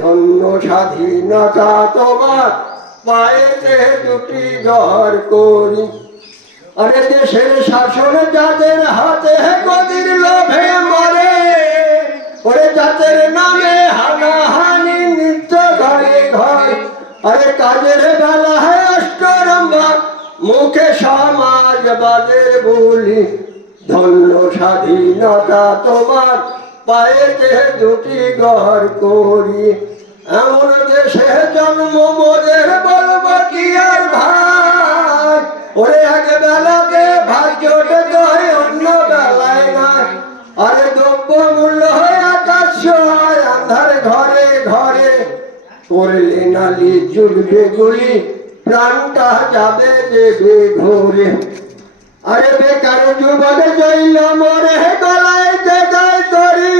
ধন্য স্বাধীনতা তোমার পায়েতে দুটি ঘর করি। আরে দেশের শাসন যাদের হাতে গদির লোভে মরে, ওরে জাতের নামে হানাহানি নিত্য ঘরে ঘর। আরে কাজের বেলা হয় অষ্টরম্ভা, মুখে সমাজবাদের বলি। ধন্য স্বাধীনতা তোমার পায়েতে দুটি ঘর করি। এমন দেশে জন্ম মোদের বলবো কি আর ভাই, ওরে এক বেলাতে ভাগ্যটা তো হয় অন্য বেলায় না। আরে দ্রব্য মূল্য হয় আকাশ হয় আন্ধার ঘরে ঘরে, করলে নালি জুড়বে গুলি প্রাণটা যাবে দেবে ঘরে। আরে বেকার যুবক জইল মরে গলায় দেয় তরি,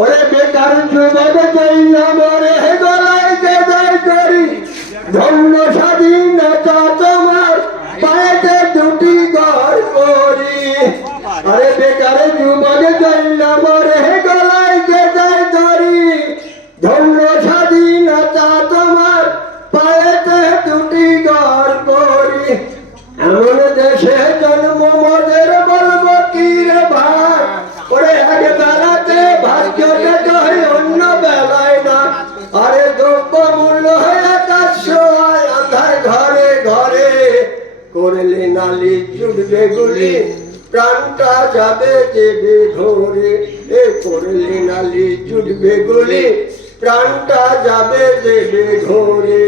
ওরে বেকার যুবক জইল মরে গলায় দেয় তরি। ধন্য স্বাধীনতা তোমার পায়েতে দুটি ঘর করি। আরে বেকার যুবক জইল মরে গলায় দেয় তরি। ধন্য স্বাধীনতা তোমার পায়েতে দুটি ঘর করি। এমন দেশে জন্ম মোদের বলবো কি রে ভাই, ওরে এক বেলাতে ভাগ্যটা তো হয় অন্য বেলায় না। আরে দ্রব্য মূল্য হয় আকাশ হয় আন্ধার ঘরে ঘরে, করলে নালি জুড়বে গুলি প্রাণটা যাবে দেবে ধরে। এ করলে নালি জুড়বে গুলি প্রাণটা যাবে দেবে ধরে।